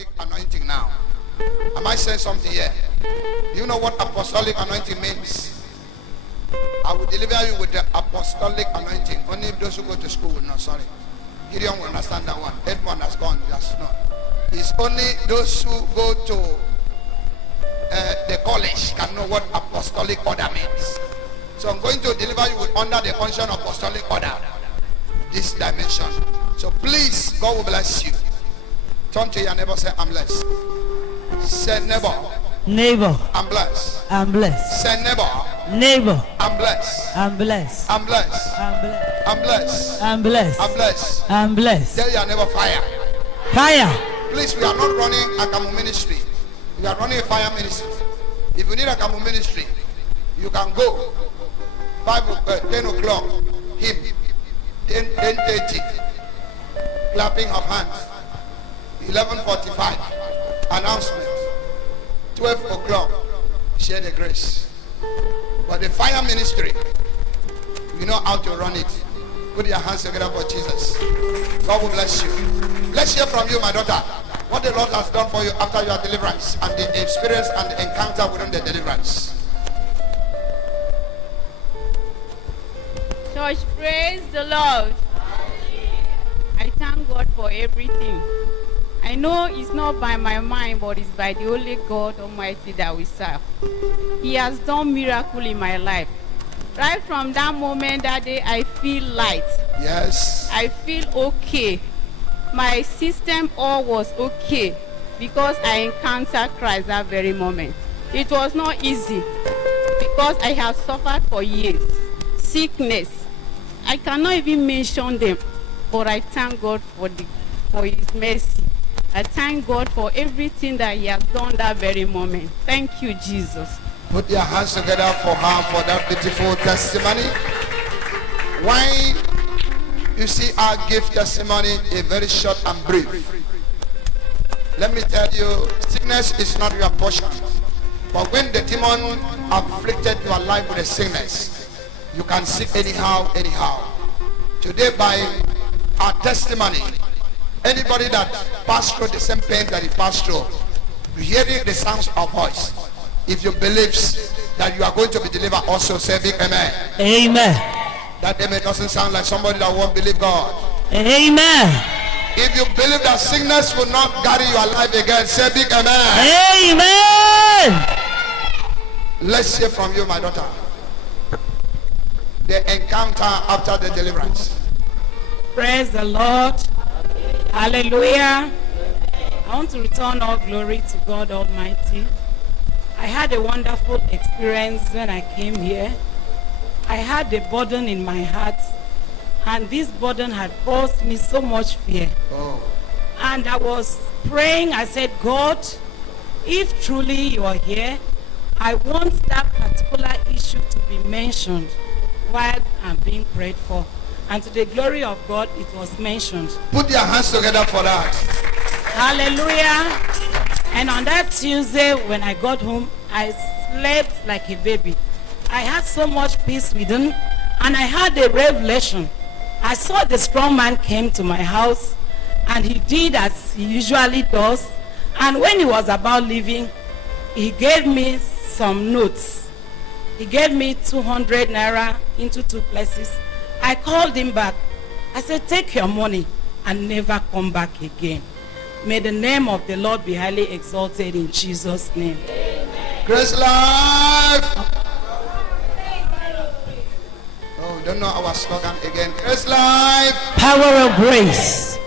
apostolic anointing now. Am I saying something here? Do you know what apostolic anointing means? I will deliver you with the apostolic anointing. Only if those who go to school will know. Sorry. Gideon will understand that one. Edmond has gone. Just not. It's only those who go to the college can know what apostolic order means. So I'm going to deliver you with under the unction of apostolic order. This dimension. So please, God will bless you. Turn to your neighbor, say, I'm blessed. Say, neighbor. Neighbor. I'm blessed. I'm blessed. Say, neighbor. Neighbor. I'm blessed. I'm blessed. I'm blessed. I'm blessed. I'm blessed. I'm blessed. I'm blessed. I'm blessed. Tell your neighbor, fire. Fire. Please, we are not running Akamu ministry. We are running a fire ministry. If you need Akamu ministry, you can go. 10 o'clock, him. 10:30, clapping of hands. 11:45, announcement. 12 o'clock, share the grace. But the fire ministry, we know how to run it. Put your hands together for Jesus. God will bless you. Let's hear from you, my daughter. What the Lord has done for you after your deliverance and the experience and the encounter within the deliverance. Church, praise the Lord. I thank God for everything. I know it's not by my mind, but it's by the only God Almighty that we serve. He has done miracle in my life. Right from that moment, that day, I feel light. Yes. I feel okay. My system all was okay because I encountered Christ that very moment. It was not easy because I have suffered for years. Sickness. I cannot even mention them, but I thank God for His mercy. I thank God for everything that He has done that very moment. Thank you, Jesus. Put your hands together for her for that beautiful testimony. Why you see our gift testimony a very short and brief. Let me tell you, sickness is not your portion. But when the demon afflicted your life with a sickness, you can sick anyhow. Today by our testimony, anybody that passed through the same pain that he passed through, hearing the sounds of voice, if you believe that you are going to be delivered, also say big amen. Amen. That amen doesn't sound like somebody that won't believe God. Amen. If you believe that sickness will not carry your life again, say big amen. Amen. Let's hear from you, my daughter. The encounter after the deliverance. Praise the Lord. Hallelujah. I want to return all glory to God Almighty. I had a wonderful experience when I came here. I had a burden in my heart, and this burden had caused me so much fear. Oh. And I was praying. I said, God, if truly you are here, I want that particular issue to be mentioned while I'm being prayed for. And to the glory of God, it was mentioned. Put your hands together for that. Hallelujah. And on that Tuesday, when I got home, I slept like a baby. I had so much peace within, and I had a revelation. I saw the strong man came to my house, and he did as he usually does. And when he was about leaving, he gave me some notes. He gave me 200 naira into 2 places. I called him back. I said, take your money and never come back again. May the name of the Lord be highly exalted in Jesus' name. Grace Life. Oh, don't know our slogan again. Grace Life. Power of grace.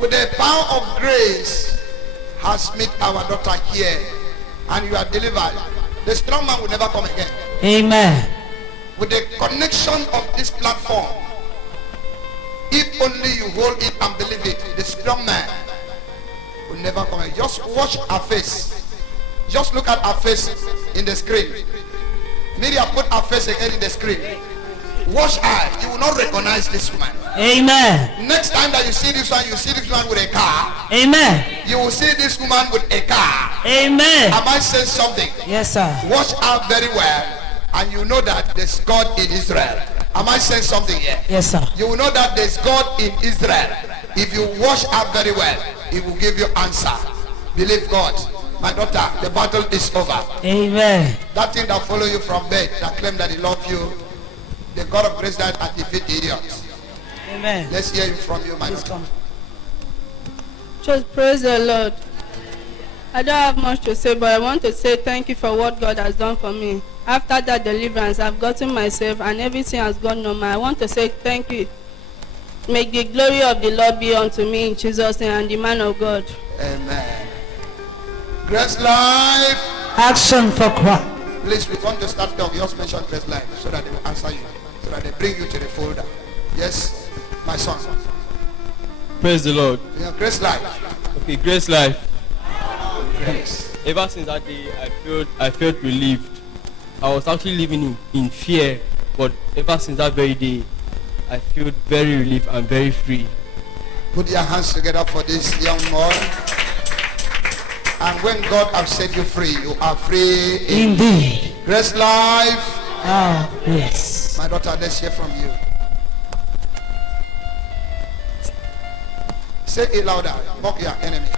With the power of grace has met our daughter here, and you are delivered. The strong man will never come again. Amen. With the connection of this platform, if only you hold it and believe it, the strong man will never come again. Just watch her face. Just look at her face in the screen. Miriam, put her face again in the screen. Watch her. You will not recognize this woman. Amen. Next time that you see this one, you see this one with a car. Amen. You will see this woman with a car. Amen. Am I saying something? Yes, sir. Watch her very well, and you know that there's God in Israel. Am I saying something here? Yes, sir. You will know that there's God in Israel. If you watch her very well, He will give you answer. Believe God. My daughter, the battle is over. Amen. That thing that follow you from bed, that claim that he love you, the God of grace that and defeat the idiots. Amen. Let's hear it from you, my Please daughter. come. Just praise the Lord. I don't have much to say, but I want to say thank you for what God has done for me. After that deliverance, I've gotten myself and everything has gone normal. I want to say thank you. May the glory of the Lord be unto me in Jesus' name and the man of God. Amen. Grace Life. Action for Christ. Please, we want to start talk. Just mention Grace Life so that they will answer you. So that they bring you to the folder. Yes, my son. Praise the Lord. Yeah, Grace Life. Okay, Grace Life. Grace. Ever since that day, I felt relieved. I was actually living in fear, but ever since that very day, I feel very relieved and very free. Put your hands together for this young boy. And when God has set you free, you are free Indeed. Grace Life. Oh, yes. My daughter, let's hear from you. Say it louder. Mock your enemy.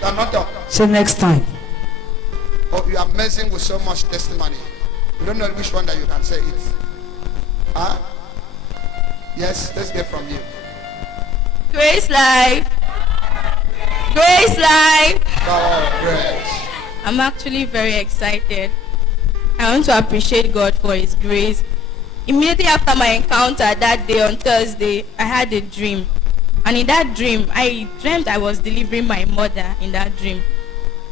You are not done. Till next time. Oh, you are messing with so much testimony. You don't know which one that you can say it. Huh? Yes, let's get from you. Grace Life. Grace Life. Power of grace. I'm actually very excited. I want to appreciate God for His grace. Immediately after my encounter that day on Thursday, I had a dream. And in that dream, I dreamt I was delivering my mother in that dream.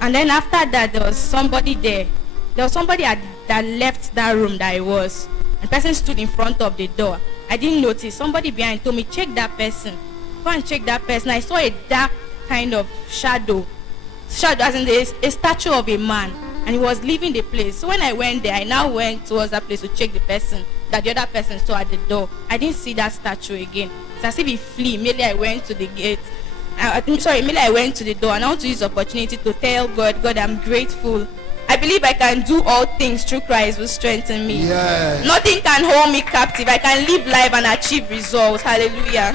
And then after that, there was somebody there. There was somebody that left that room that I was. And the person stood in front of the door. I didn't notice. Somebody behind told me, check that person. Go and check that person. I saw a dark kind of shadow. Shadow as in a statue of a man. And he was leaving the place. So when I went there, I now went towards that place to check the person that the other person saw at the door. I didn't see that statue again. It's as if he flee. Immediately I went to the gate. Immediately I went to the door, and I want to use the opportunity to tell God, I'm grateful. I believe I can do all things through Christ who strengthens me. Yes. Nothing can hold me captive. I can live life and achieve results. Hallelujah.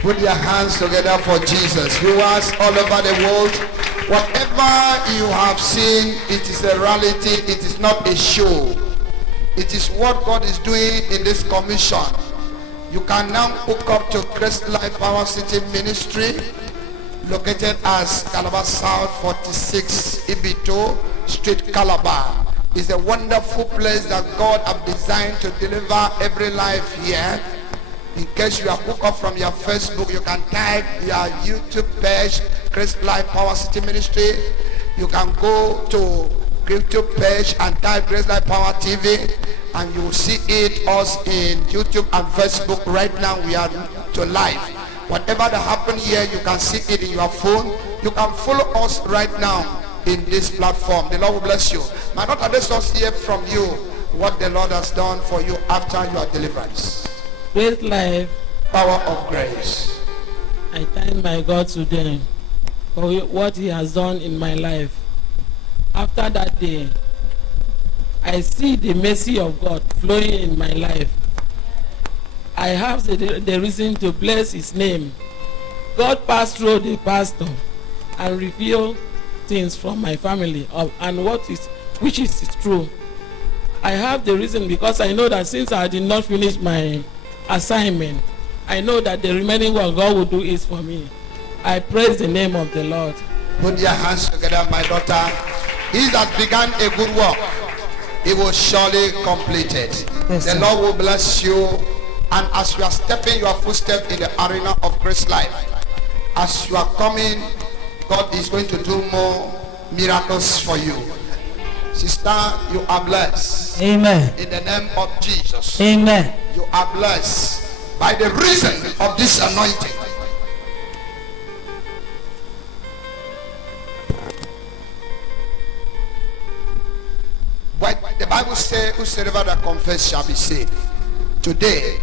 Put your hands together for Jesus. Viewers all over the world, whatever you have seen, it is a reality. It is not a show. It is what God is doing in this commission. You can now hook up to Grace Life Power City Ministry, located as Calabar South 46 Ibito Street, Calabar. It's a wonderful place that God has designed to deliver every life here. In case you are hooked up from your Facebook, you can type your YouTube page, Grace Life Power City Ministry. You can go to YouTube page and type Grace Life Power TV, and you will see it us in YouTube and Facebook. Right now we are to live. Whatever that happened here, you can see it in your phone. You can follow us right now in this platform. The Lord will bless you. My daughter, let's just hear from you what the Lord has done for you after your deliverance. Grace Life. Power of grace. I thank my God today for what He has done in my life. After that day, I see the mercy of God flowing in my life. I have the reason to bless His name. God passed through the pastor and revealed things from my family and which is true. I have the reason because I know that since I did not finish my assignment, I know that the remaining work God will do is for me. I praise the name of the Lord. Put your hands together, my daughter. He that began a good work, He will surely complete it. Yes, the sir. Lord will bless you. And as you are stepping your footsteps in the arena of Grace Life, as you are coming, God is going to do more miracles for you. Sister, you are blessed. Amen. In the name of Jesus. Amen. You are blessed by the reason of this anointing. But the Bible says, whosoever that confess shall be saved. Today,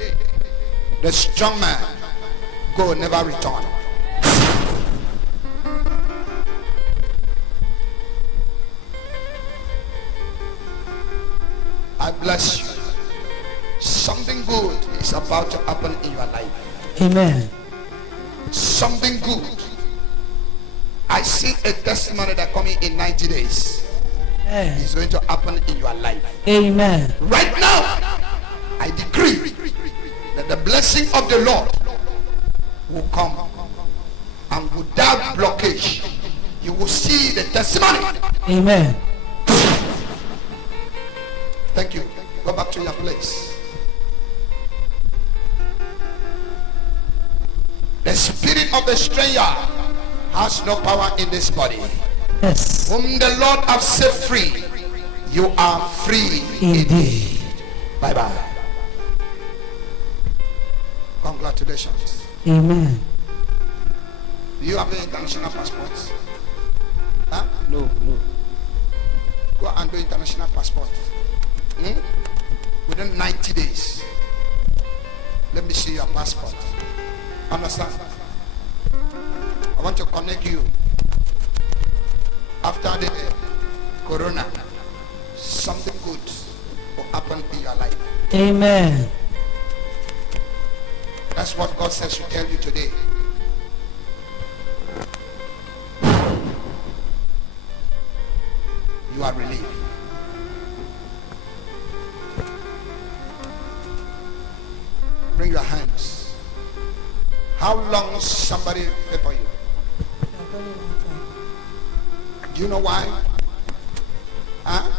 the strong man go never return. I bless you. Something good is about to happen in your life. Amen. Something good. I see a testimony that coming in 90 days. Amen. It's going to happen in your life. Amen. Right now, I decree that the blessing of the Lord will come, and without blockage, you will see the testimony. Amen. Thank you. Go back to your place. The spirit of the stranger has no power in this body. Yes. Whom the Lord has set free, you are free Indeed. Bye bye. Congratulations. Amen. Do you have an international passport? Huh? No. Go and do international passport. Within 90 days. Let me see your passport. Understand? I want to connect you. After the corona, something good will happen in your life. Amen. That's what God says to tell you today. You are relieved. Bring your hands. How long somebody favor you? Do you know why? Huh?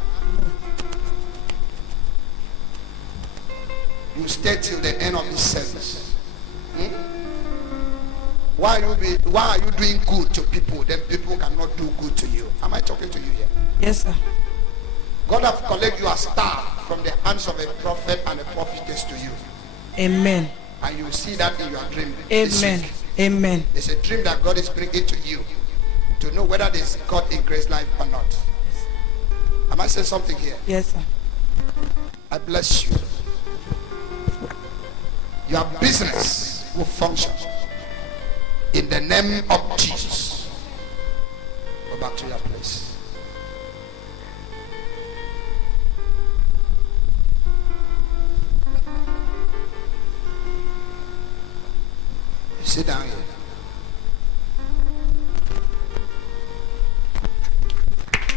You stay till the end of this service. Why are you doing good to people, then people cannot do good to you? Am I talking to you here? Yes, sir. God have collected your star from the hands of a prophet and a prophetess to you. Amen. And you will see that in your dream. this Amen. week. Amen. It's a dream that God is bringing to you to know whether there's God in Grace Life or not. Am I saying something here? Yes, sir. I bless you. Your business will function in the name of Jesus. Go back to your place. You sit down here.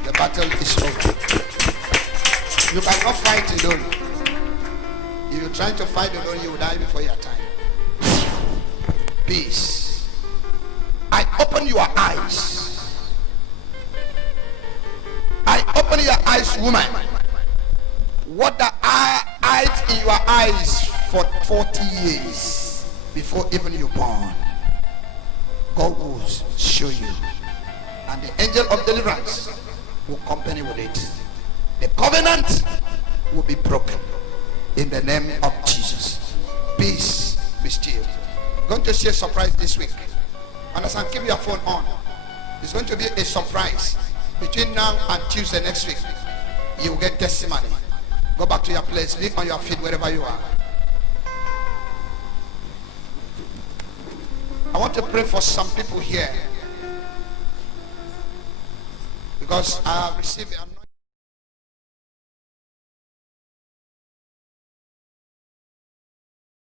The battle is over. You cannot fight alone. If you're trying to fight alone, you will die before your time. Peace. I open your eyes. I open your eyes, woman. What the eyes in your eyes for 40 years before even you born, God will show you. And the angel of deliverance will accompany with it. The covenant will be broken in the name of Jesus. Peace be still. Going to see a surprise this week. Understand? Keep your phone on. It's going to be a surprise between now and Tuesday next week. You will get testimony. Go back to your place. Be on your feet wherever you are. I want to pray for some people here because I have received